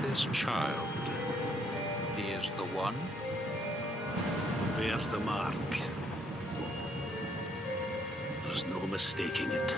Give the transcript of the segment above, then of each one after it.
This child, he is the one? There's the mark. There's no mistaking it.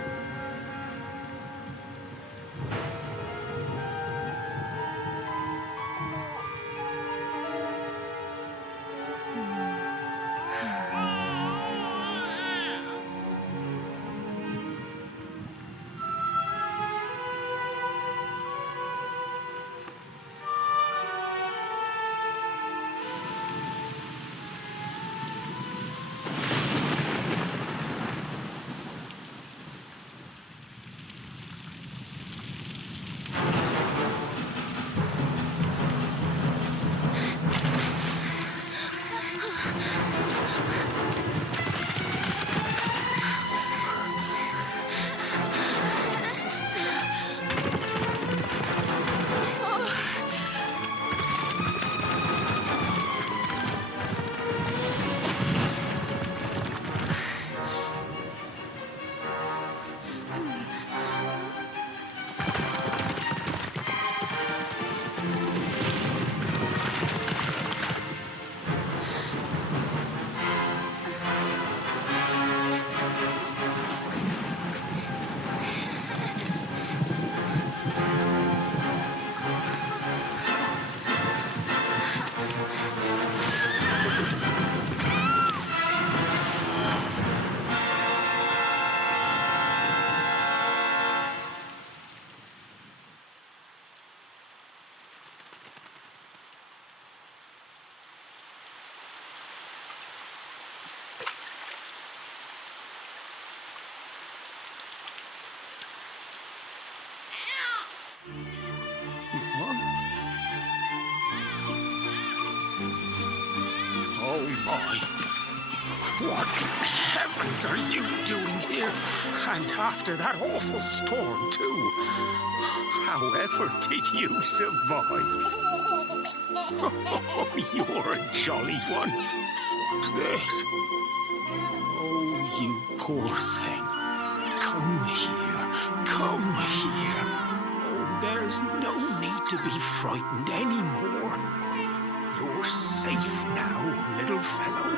Oh my! What in heavens are you doing here? And after that awful storm, too. However did you survive? Oh, you're a jolly one. What's this? Oh, you poor thing. Come here. Come here. Oh, there's no need to be frightened anymore. You're safe now, little fellow.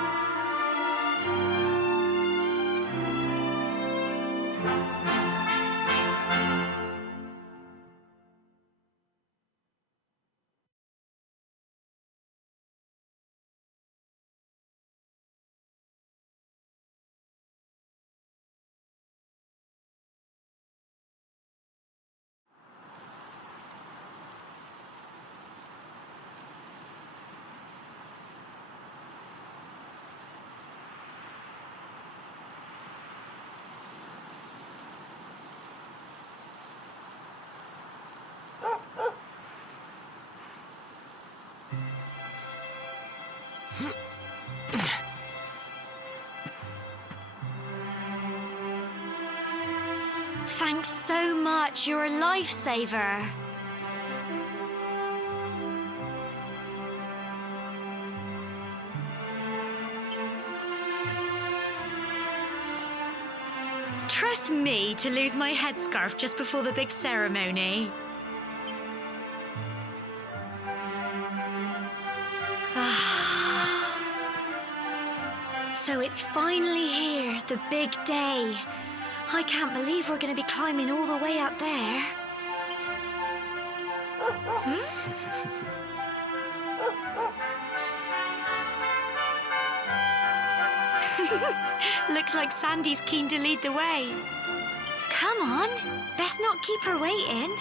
Thanks so much. You're a lifesaver. Trust me to lose my headscarf just before the big ceremony. So it's finally here, the big day. I can't believe we're going to be climbing all the way up there. Looks like Sandy's keen to lead the way. Come on, best not keep her waiting.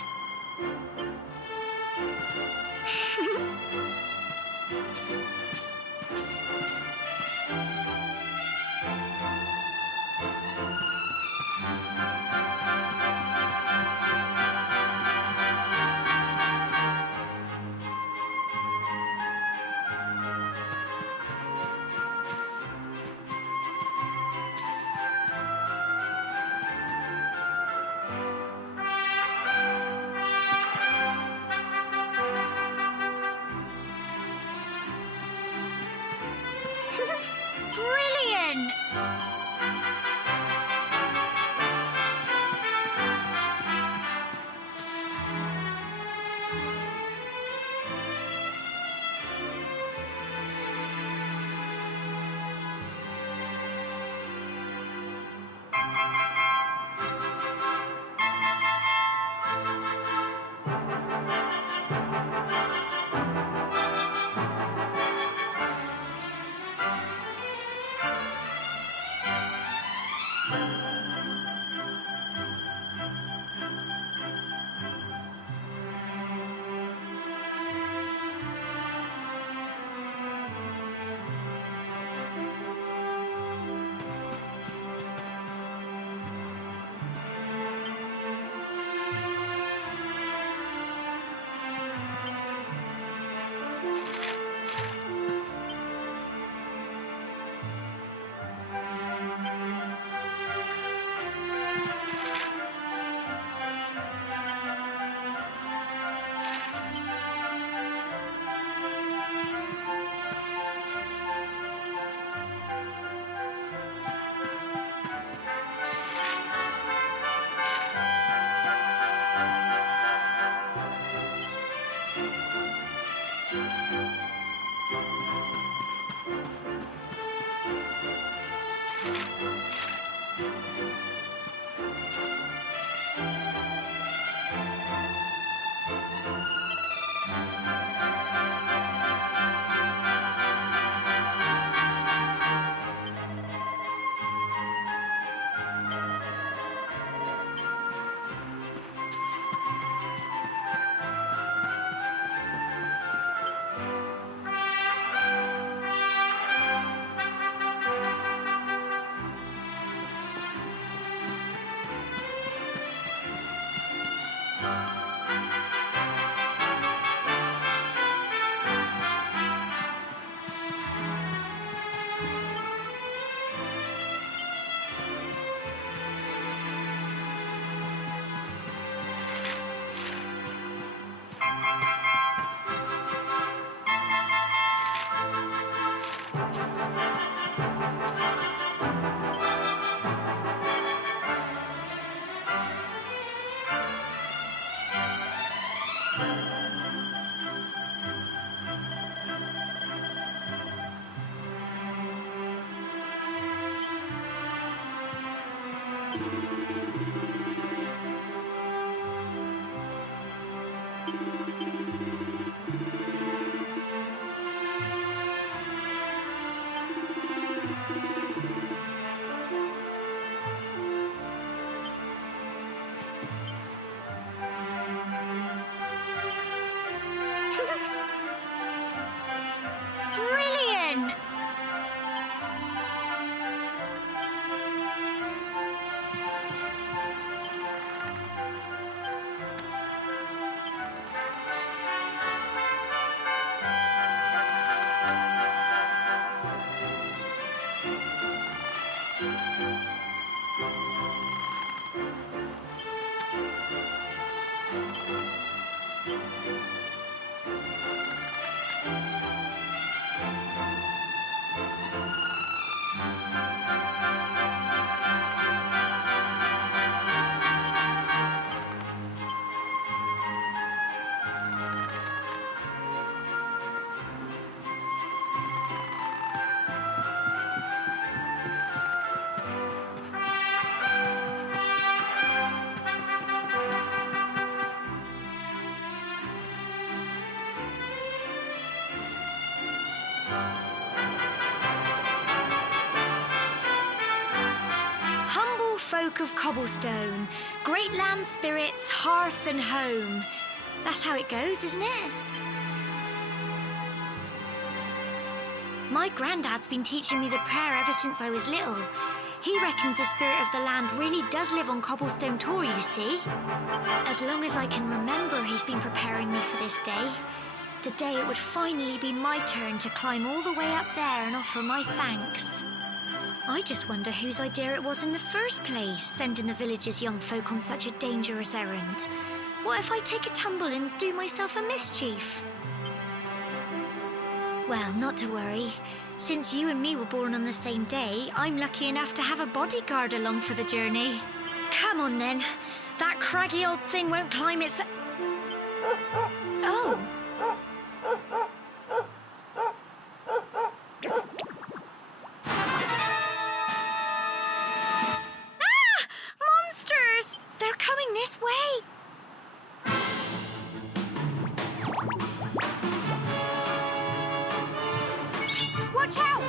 Brilliant! Brilliant! Humble folk of cobblestone, great land spirits, hearth and home. That's how it goes, isn't it? My granddad's been teaching me the prayer ever since I was little. He reckons the spirit of the land really does live on Cobblestone Tor, you see. As long as I can remember, he's been preparing me for this day. The day it would finally be my turn to climb all the way up there and offer my thanks. I just wonder whose idea it was in the first place, sending the village's young folk on such a dangerous errand. What if I take a tumble and do myself a mischief? Well, not to worry. Since you and me were born on the same day, I'm lucky enough to have a bodyguard along for the journey. Come on, then. That craggy old thing won't climb its... Oh. Ah! Monsters! They're coming this way. Watch out!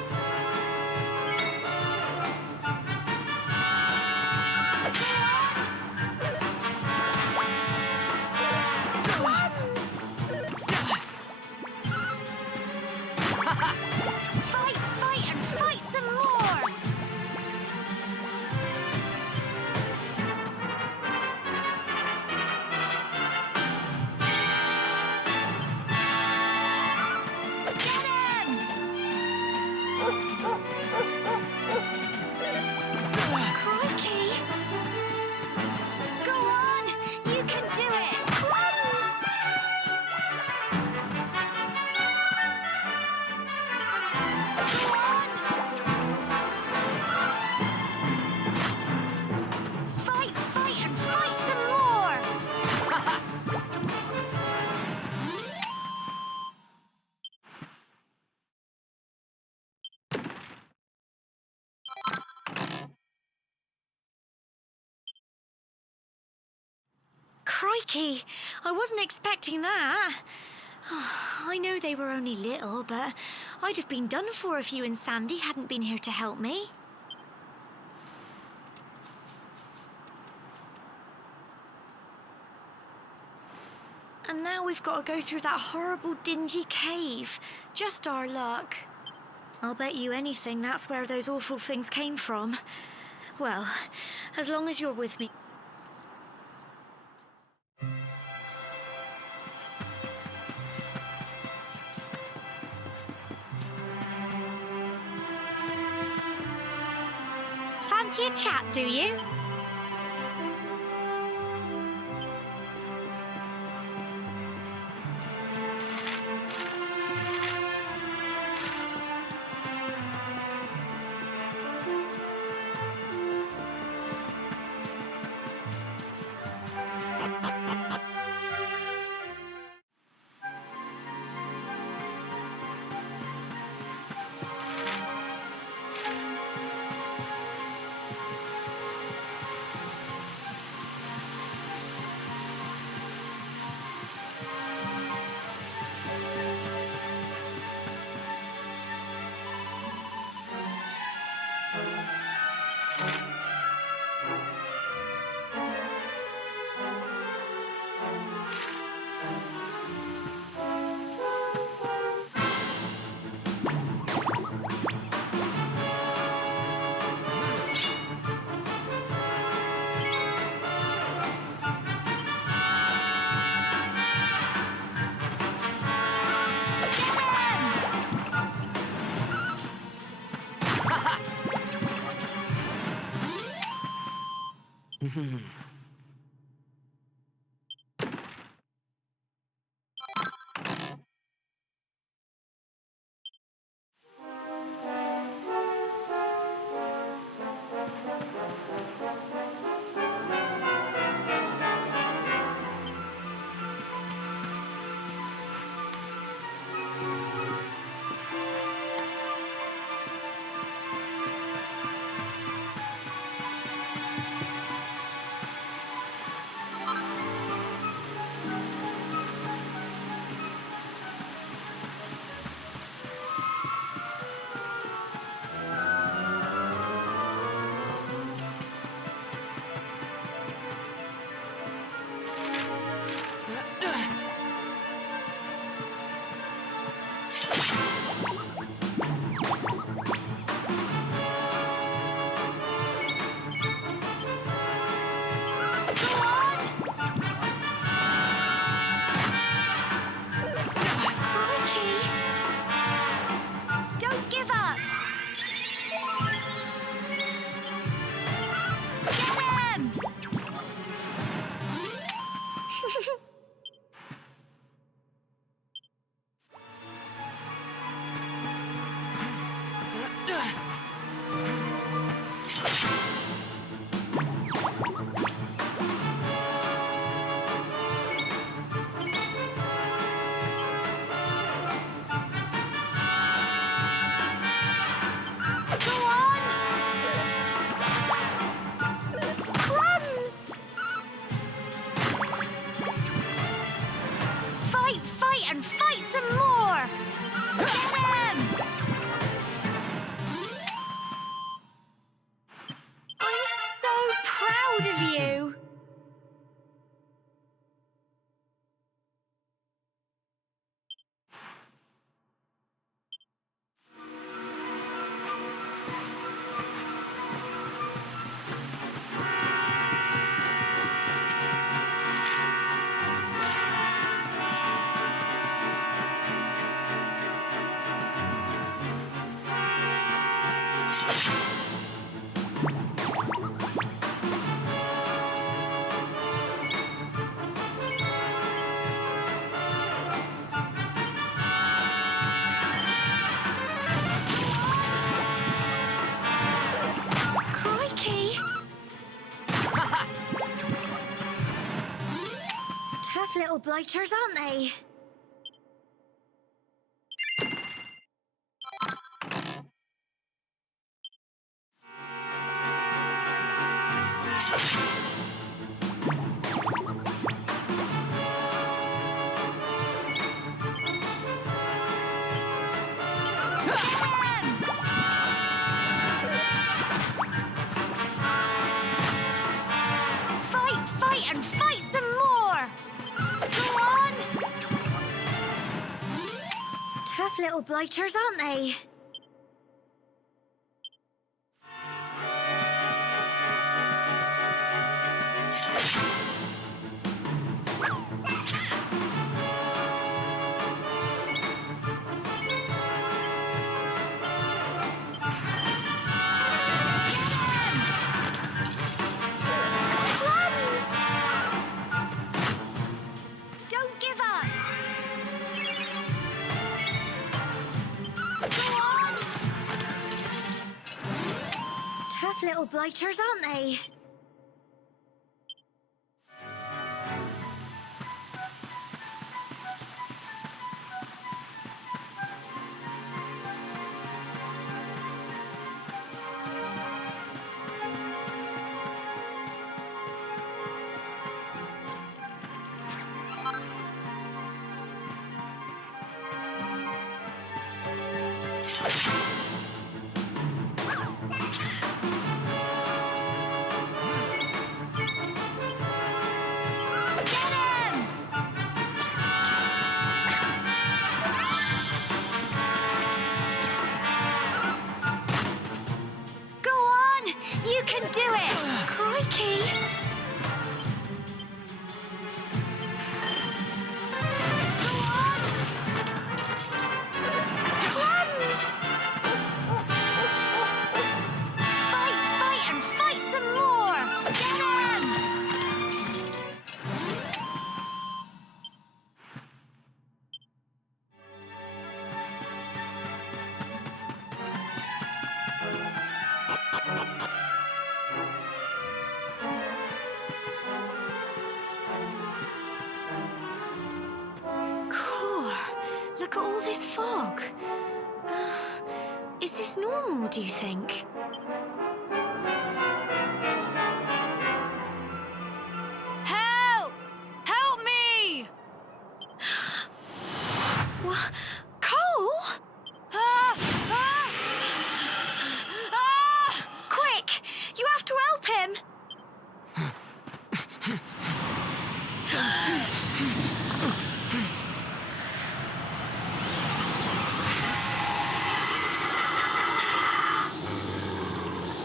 Fight, fight, and fight some more! Get him! Crikey! Go on! You can do it! Crumbs! Go on! Fight, fight, and fight some more! Crikey! I wasn't expecting that. I know they were only little, but I'd have been done for if you and Sandy hadn't been here to help me. And now we've got to go through that horrible, dingy cave. Just our luck. I'll bet you anything that's where those awful things came from. Well, as long as you're with me. Fancy a chat, do you? Go on! Crumbs! Fight, and fight some more! Get him! I'm so proud of you! Crikey! Tough little blighters, aren't they? Fight, and fight some more! Go on! Tough little blighters, aren't they? Crumbs! Don't give up! Go on! Tough little blighters, aren't they? Get him! Go on! You can do it! Crikey! Go on! Crumbs! Fight, and fight some more! Get him! Core, look at all this fog. Is this normal, do you think? Help! Help me! What? Cole? Quick! You have to help him!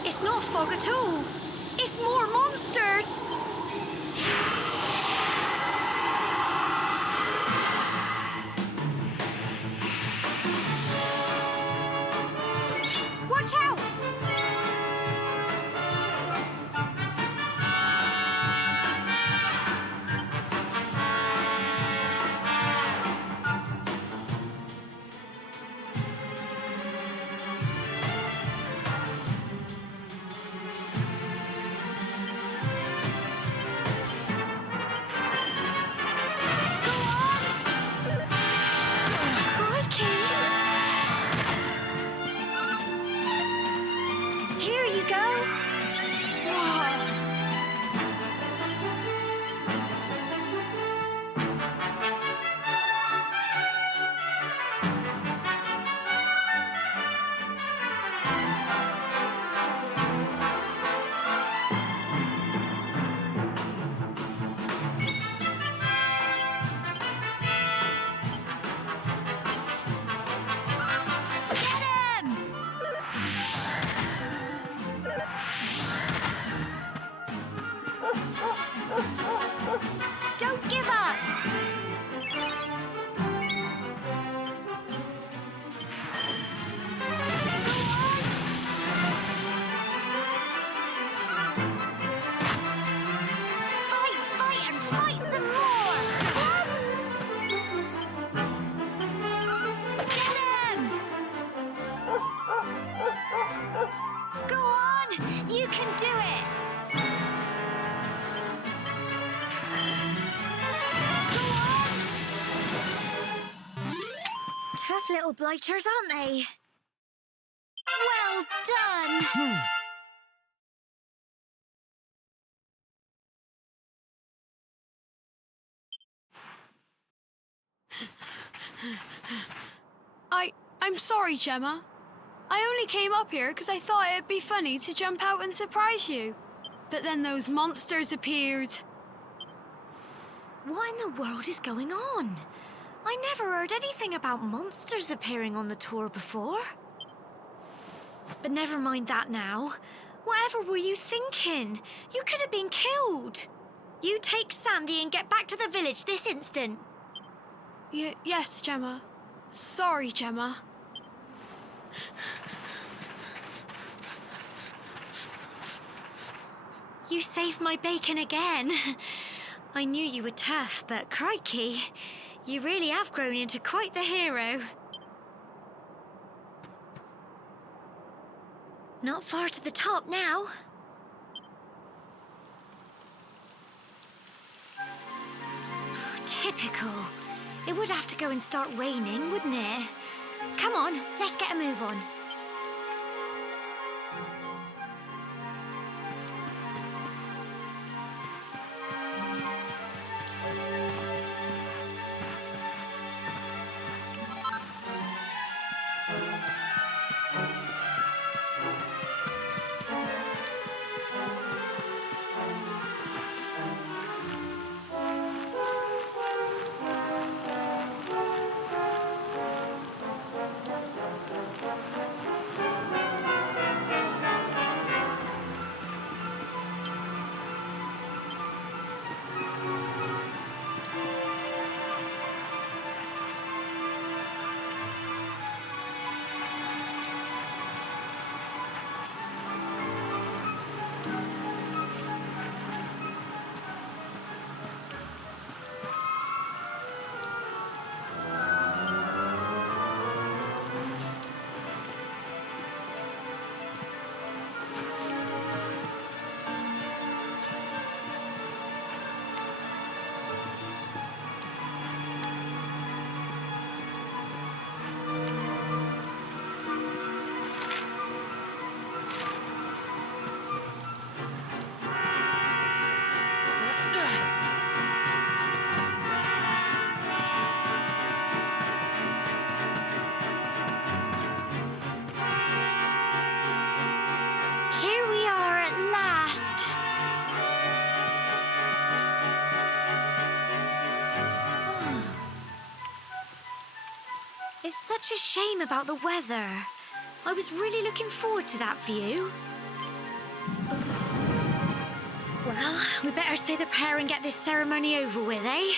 It's not fog at all. It's more monsters. Watch out! little blighters, aren't they? Well done! I'm sorry, Gemma. I only came up here because I thought it'd be funny to jump out and surprise you. But then those monsters appeared. What in the world is going on? I never heard anything about monsters appearing on the tour before. But never mind that now. Whatever were you thinking? You could have been killed. You take Sandy and get back to the village this instant. Yes, Gemma. Sorry, Gemma. You saved my bacon again. I knew you were tough, but crikey, you really have grown into quite the hero. Not far to the top now. Typical. It would have to go and start raining, wouldn't it? Come on, let's get a move on. Here we are at last. It's such a shame about the weather. I was really looking forward to that view. Well, we better say the prayer and get this ceremony over with, eh?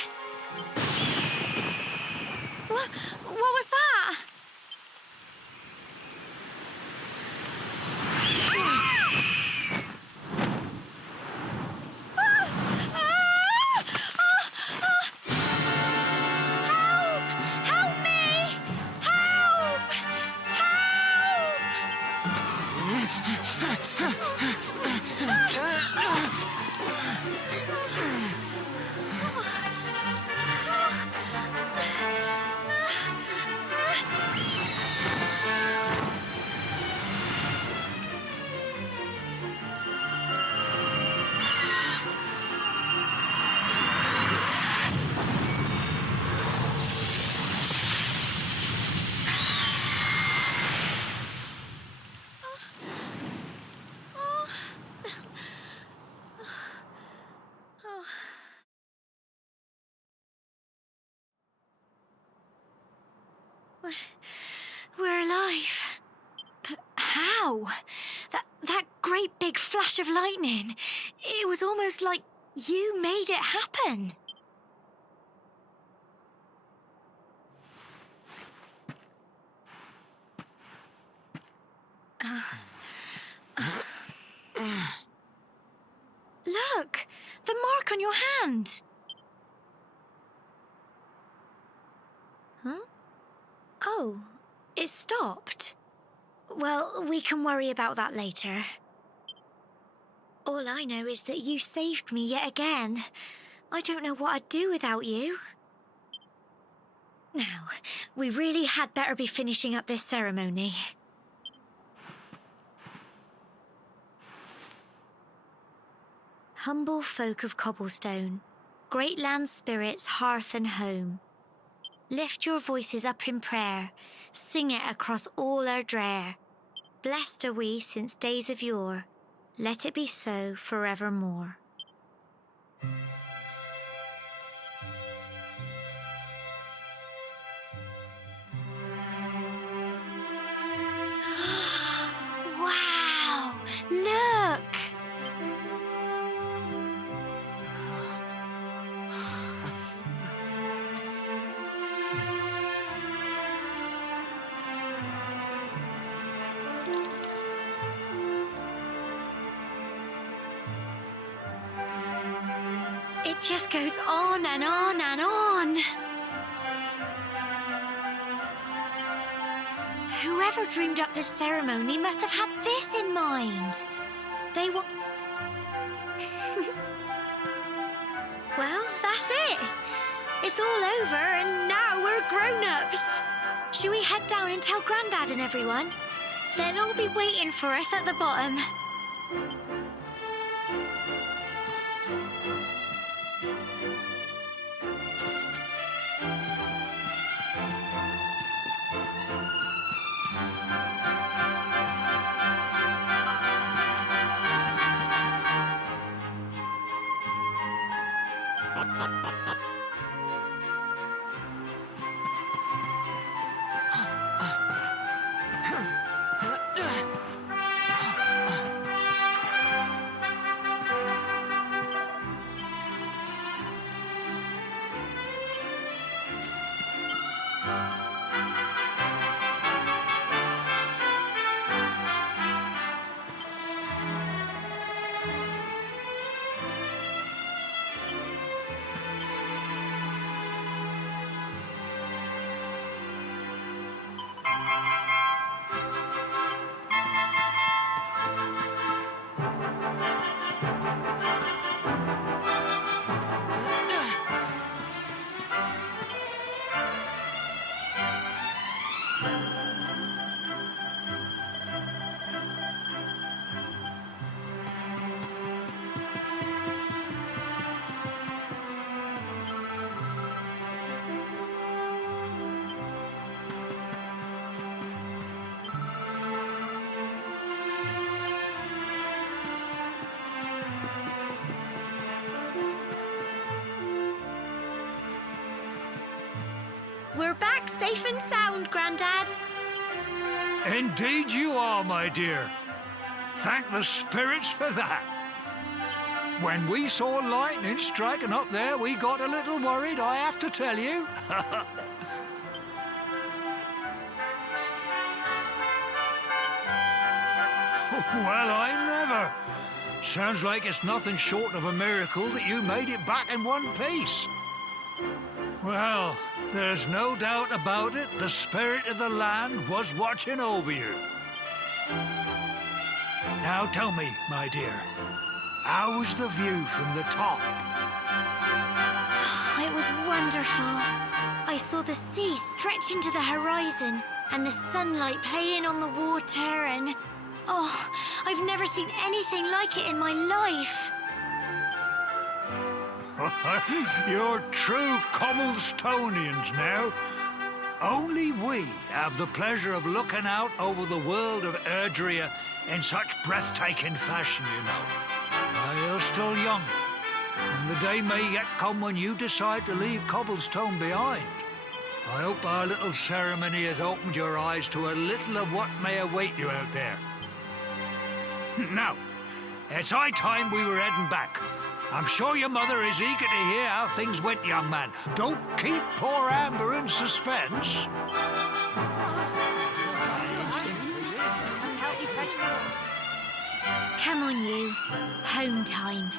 What was that? Help me! Help! We're alive. But how? That great big flash of lightning. It was almost like you made it happen. Look, the mark on your hand. Huh? Oh, it stopped. Well, we can worry about that later. All I know is that you saved me yet again. I don't know what I'd do without you. Now, we really had better be finishing up this ceremony. Humble folk of Cobblestone, great land spirits, hearth and home, lift your voices up in prayer, sing it across all our drear. Blessed are we since days of yore, let it be so forevermore. Wow! Look! It just goes on and on and on. Whoever dreamed up this ceremony must have had this in mind. They were... Well, that's it. It's all over and now we're grown-ups. Shall we head down and tell Grandad and everyone? They'll all be waiting for us at the bottom. We're back safe and sound, Grandad. Indeed you are, my dear. Thank the spirits for that. When we saw lightning striking up there, we got a little worried, I have to tell you. Well, I never. Sounds like it's nothing short of a miracle that you made it back in one piece. Well, there's no doubt about it, the spirit of the land was watching over you. Now tell me, my dear, how was the view from the top? It was wonderful. I saw the sea stretch into the horizon and the sunlight playing on the water and... Oh, I've never seen anything like it in my life. You're true Cobblestonians now. Only we have the pleasure of looking out over the world of Erdrea in such breathtaking fashion, you know. Now, you're still young, and the day may yet come when you decide to leave Cobblestone behind. I hope our little ceremony has opened your eyes to a little of what may await you out there. Now, it's high time we were heading back. I'm sure your mother is eager to hear how things went, young man. Don't keep poor Amber in suspense. Come on, you. Home time.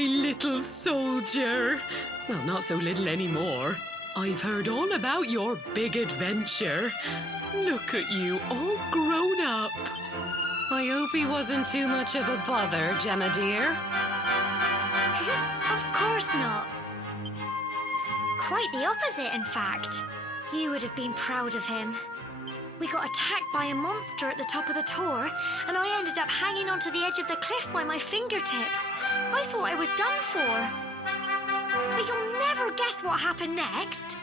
my little soldier. Well, not so little anymore. I've heard all about your big adventure. Look at you, all grown up. I hope he wasn't too much of a bother, Gemma dear. Of course not. Quite the opposite, in fact. You would have been proud of him. We got attacked by a monster at the top of the tour, and I ended up hanging onto the edge of the cliff by my fingertips. I thought I was done for. But you'll never guess what happened next.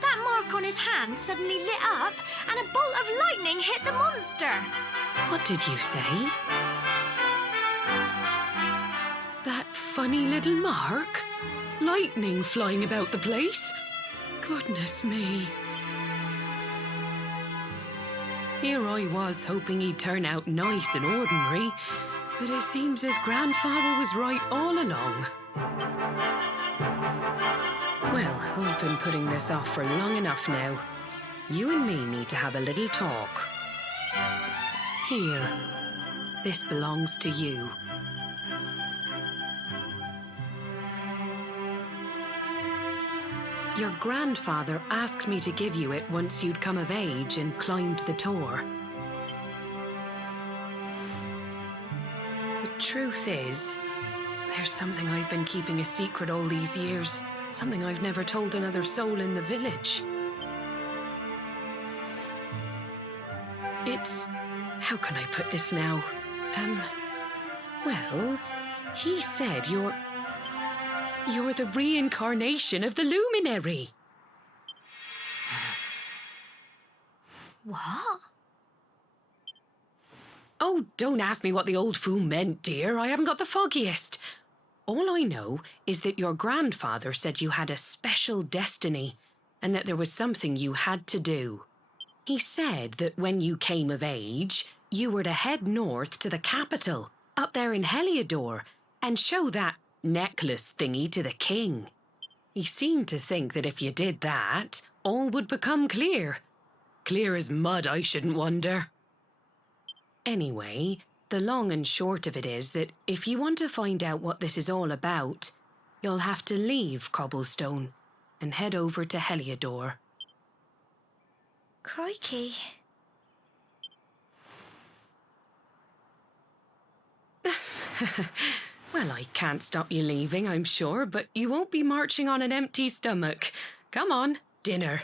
That mark on his hand suddenly lit up, and a bolt of lightning hit the monster. What did you say? That funny little mark? Lightning flying about the place? Goodness me. Here I was hoping he'd turn out nice and ordinary, but it seems his grandfather was right all along. Well, I've been putting this off for long enough now. You and me need to have a little talk. Here, this belongs to you. Your grandfather asked me to give you it once you'd come of age and climbed the tor. The truth is, there's something I've been keeping a secret all these years. Something I've never told another soul in the village. It's... how can I put this now? Well, he said you're the reincarnation of the luminary. What? Oh, don't ask me what the old fool meant, dear. I haven't got the foggiest. All I know is that your grandfather said you had a special destiny and that there was something you had to do. He said that when you came of age, you were to head north to the capital, up there in Heliodor, and show that necklace thingy to the king. He seemed to think that if you did that, all would become clear. Clear as mud, I shouldn't wonder. Anyway, the long and short of it is that if you want to find out what this is all about, you'll have to leave Cobblestone and head over to Heliodor. Crikey. Well, I can't stop you leaving, I'm sure, but you won't be marching on an empty stomach. Come on, dinner.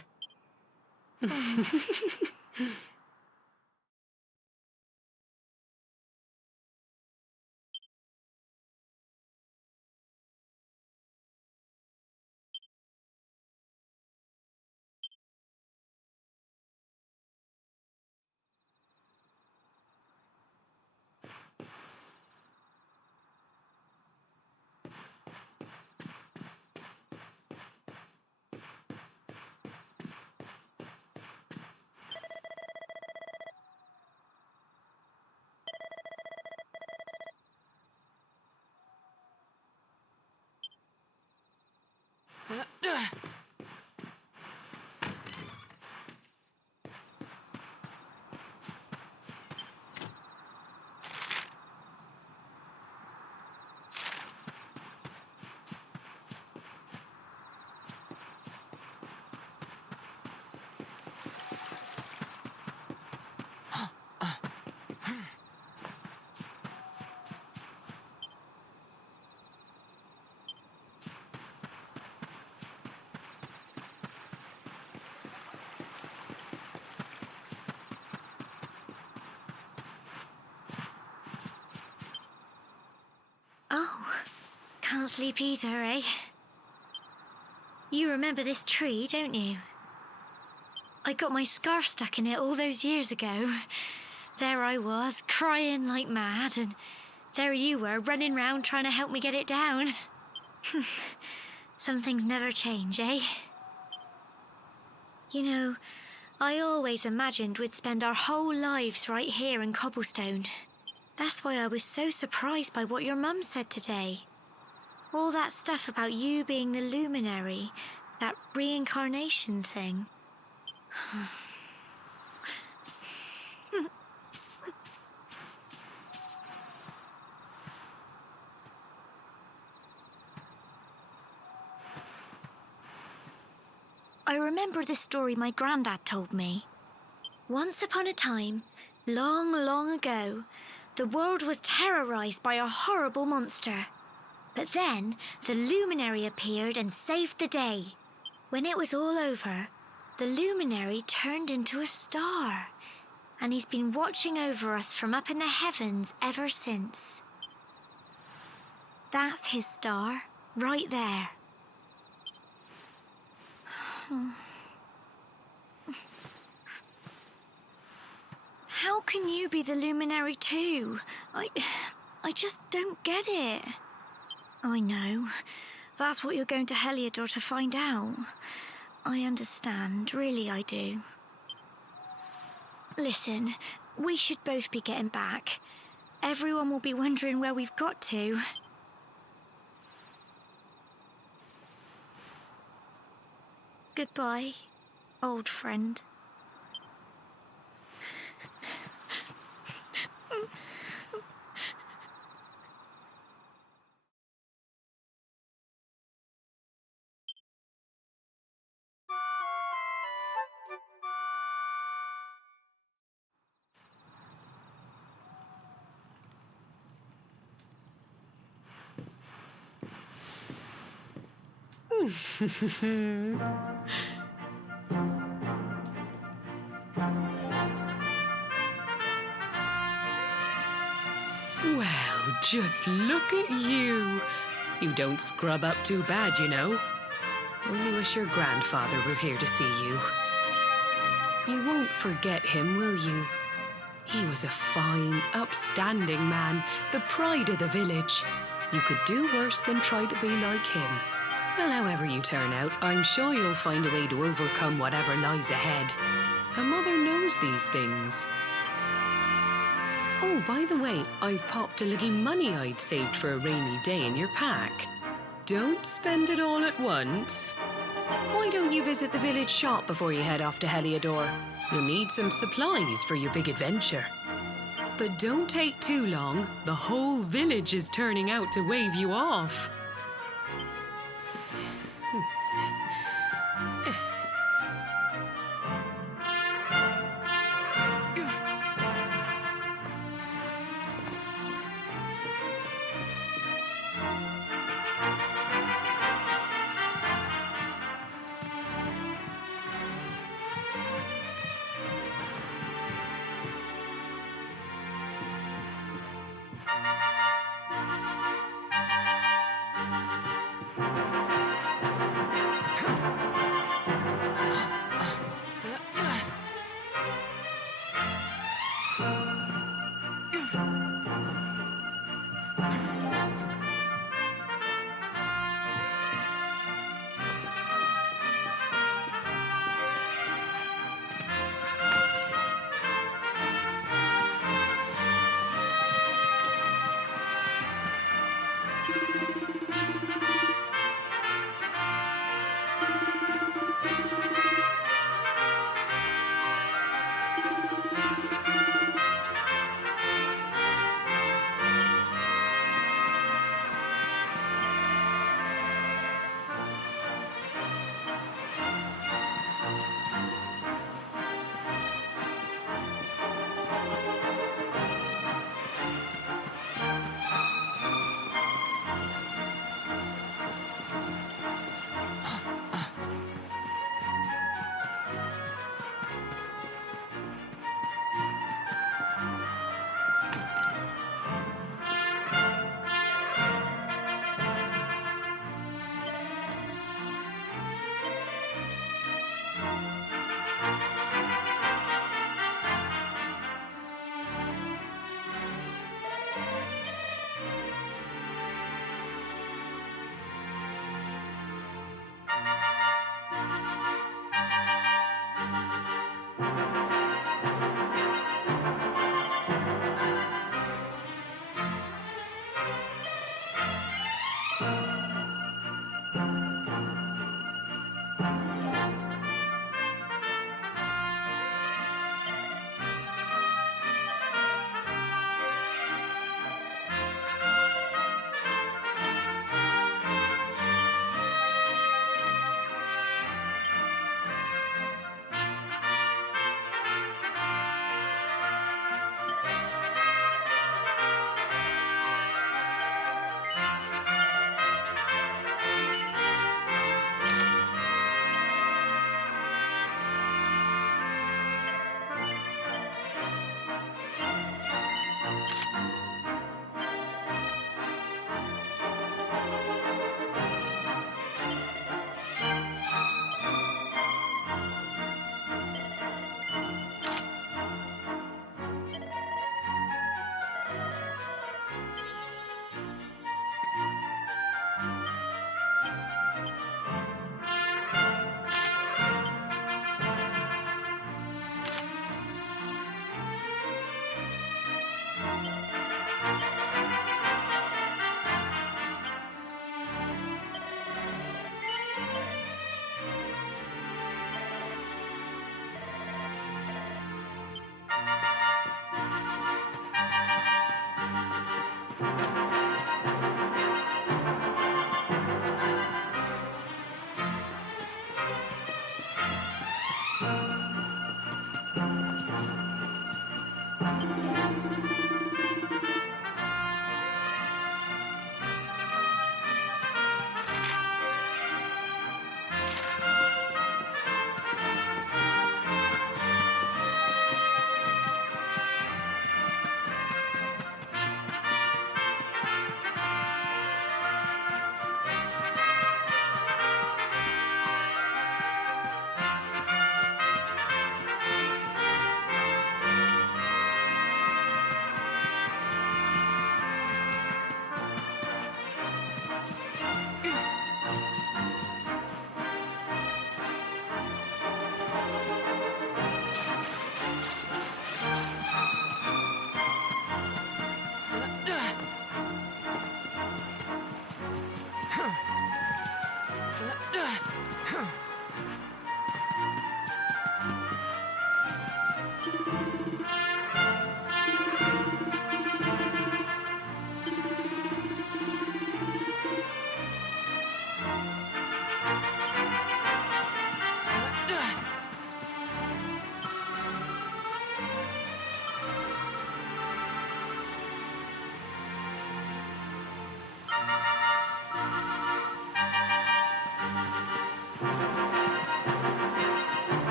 Oh, can't sleep either, eh? You remember this tree, don't you? I got my scarf stuck in it all those years ago. There I was, crying like mad, and there you were, running round trying to help me get it down. Some things never change, eh? You know, I always imagined we'd spend our whole lives right here in Cobblestone. That's why I was so surprised by what your mum said today. All that stuff about you being the luminary, that reincarnation thing. I remember the story my granddad told me. Once upon a time, long, long ago, the world was terrorized by a horrible monster. But then the luminary appeared and saved the day. When it was all over, the luminary turned into a star. And he's been watching over us from up in the heavens ever since. That's his star, right there. How can you be the luminary too? I just don't get it. I know. That's what you're going to Heliodor to find out. I understand, really I do. Listen, we should both be getting back. Everyone will be wondering where we've got to. Goodbye, old friend. Well, just look at you. You don't scrub up too bad, you know. Only wish your grandfather were here to see you. You won't forget him, will you? He was a fine, upstanding man, the pride of the village. You could do worse than try to be like him. Well, however you turn out, I'm sure you'll find a way to overcome whatever lies ahead. A mother knows these things. Oh, by the way, I've popped a little money I'd saved for a rainy day in your pack. Don't spend it all at once. Why don't you visit the village shop before you head off to Heliodor? You'll need some supplies for your big adventure. But don't take too long. The whole village is turning out to wave you off.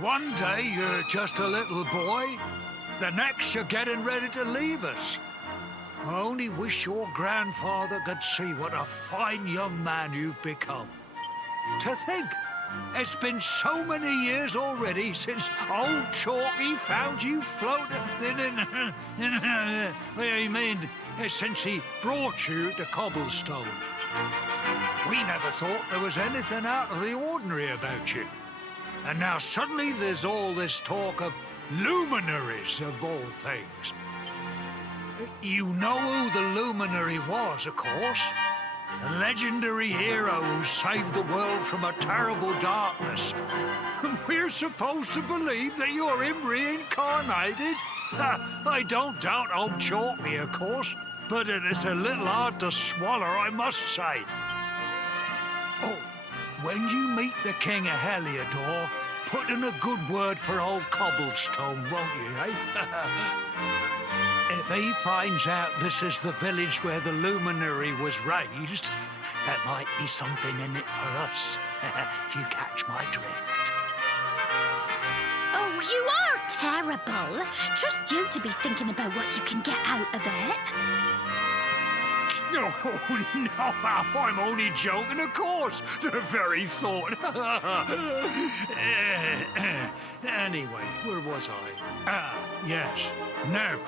One day you're just a little boy, the next you're getting ready to leave us. I only wish your grandfather could see what a fine young man you've become. To think, it's been so many years already since old Chalky found you floating I mean, since he brought you to Cobblestone. We never thought there was anything out of the ordinary about you. And now suddenly there's all this talk of luminaries, of all things. You know who the luminary was, of course. A legendary hero who saved the world from a terrible darkness. And we're supposed to believe that you're him reincarnated? I don't doubt old Chalky, of course, but it is a little hard to swallow, I must say. Oh, when you meet the King of Heliodor, put in a good word for old Cobblestone, won't you, eh? If he finds out this is the village where the luminary was raised, there might be something in it for us, if you catch my drift. Oh, you are terrible. Trust you to be thinking about what you can get out of it. Oh, no, I'm only joking, of course. The very thought. Anyway, where was I? Yes. Now,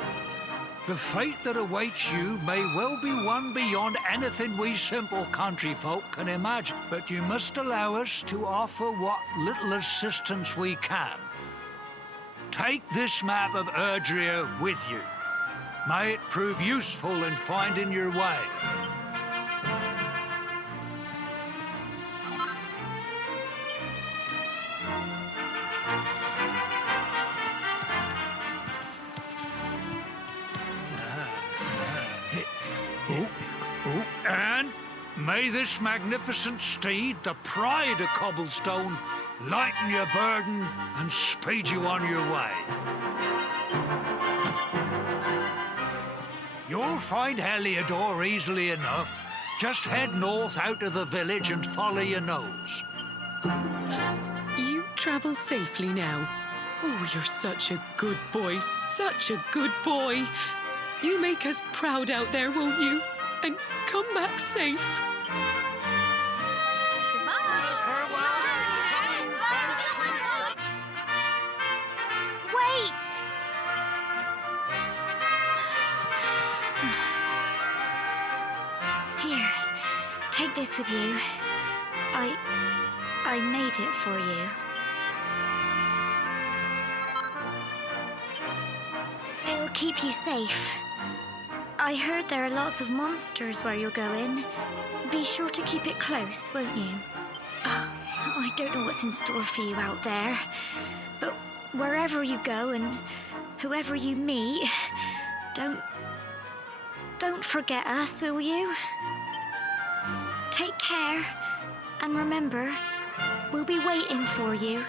the fate that awaits you may well be one beyond anything we simple country folk can imagine, but you must allow us to offer what little assistance we can. Take this map of Erdrea with you. May it prove useful in finding your way. And may this magnificent steed, the pride of Cobblestone, lighten your burden and speed you on your way. You'll find Heliodor easily enough. Just head north out of the village and follow your nose. You travel safely now. Oh, you're such a good boy, such a good boy. You make us proud out there, won't you? And come back safe. Wait! Here, take this with you. I made it for you. It'll keep you safe. I heard there are lots of monsters where you're going. Be sure to keep it close, won't you? Oh, I don't know what's in store for you out there, but wherever you go and whoever you meet, don't forget us, will you? Take care, and remember, we'll be waiting for you.